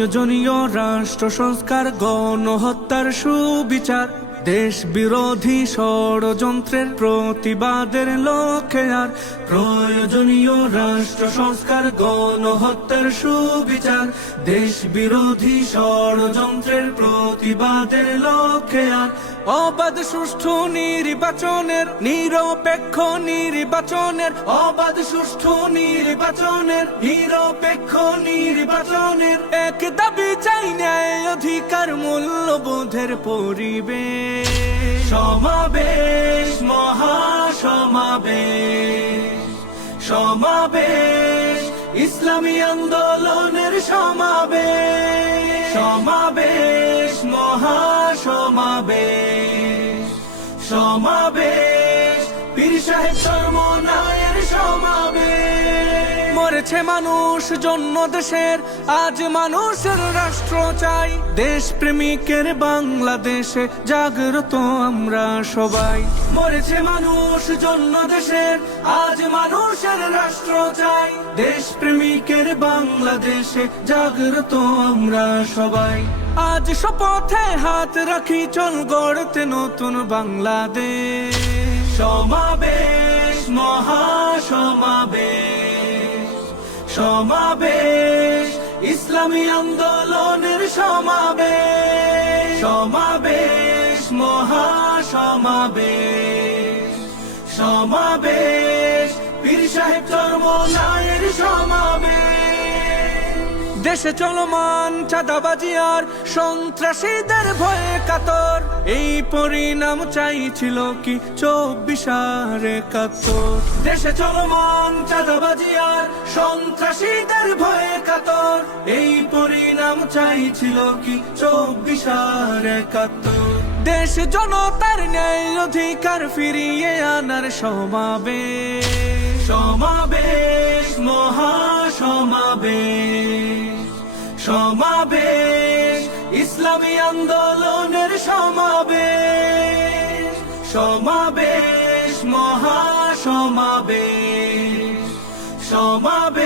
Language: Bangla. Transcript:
প্রয়োজনীয় রাষ্ট্র সংস্কার, গণহত্যার সুবিচার, দেশ বিরোধী ষড়যন্ত্রের প্রতিবাদের লক্ষ্যে আর প্রয়োজনীয় রাষ্ট্র সংস্কার, গণহত্যার সুবিচার, দেশ বিরোধী ষড়যন্ত্রের প্রতিবাদের লক্ষ্যে আর অবাধ সুষ্ঠু নির্বাচনের, নিরপেক্ষ নির্বাচনের, অবাধ সুষ্ঠু নির্বাচনের, নিরপেক্ষ নির্বাচনের এক দাবি চাই, ন্যায় অধিকার মূল্যবোধের পরিবেশ। সমাবেশ, মহাসমাবেশ, সমাবেশ, ইসলামী আন্দোলনের সমাবেশ, সমাবেশ, মহাসমাবেশ, সমাবেশ, পীর সাহেব চরমনায়ের সমাবেশ। মরেছে মানুষ জন্য দেশের, আজ মানুষের রাষ্ট্র চাই, দেশ প্রেমিকের বাংলাদেশে জাগ্রত আমরা সবাই। মরেছে মানুষ জন্য দেশের, আজ মানুষের রাষ্ট্র চাই, দেশ প্রেমিকের বাংলাদেশে জাগ্রত আমরা সবাই। আজ শপথে হাত রাখি, চল গড়তে নতুন বাংলাদেশ। সমাবেশ, মহাসমাবেশ, সমাবেশ, ইসলামী আন্দোলনের সমাবেশ, সমাবেশ, মহাসমাবেশ, সমাবেশ, পীর সাহেব চরমনায়ের সমাবেশ। দেশে চলমান চাঁদাবাজি আর সন্ত্রাসীদের ভয়ে কাতর, এই পরিণাম চাইছিল কি 24/71। দেশে চলমান চাঁদাবাজি আর সন্ত্রাসীদের ভয়ে কাতর, এই পরিণাম চাইছিল কি 24/71। দেশ জনতার ন্যায় অধিকার ফিরিয়ে আনার সমাবেশ। সমাবেশ, মহাসমাবেশ, সমাবেশ, ইসলামী আন্দোলনের সমাবেশ। সমাবেশ, মহাসমাবেশ, সমাবেশ।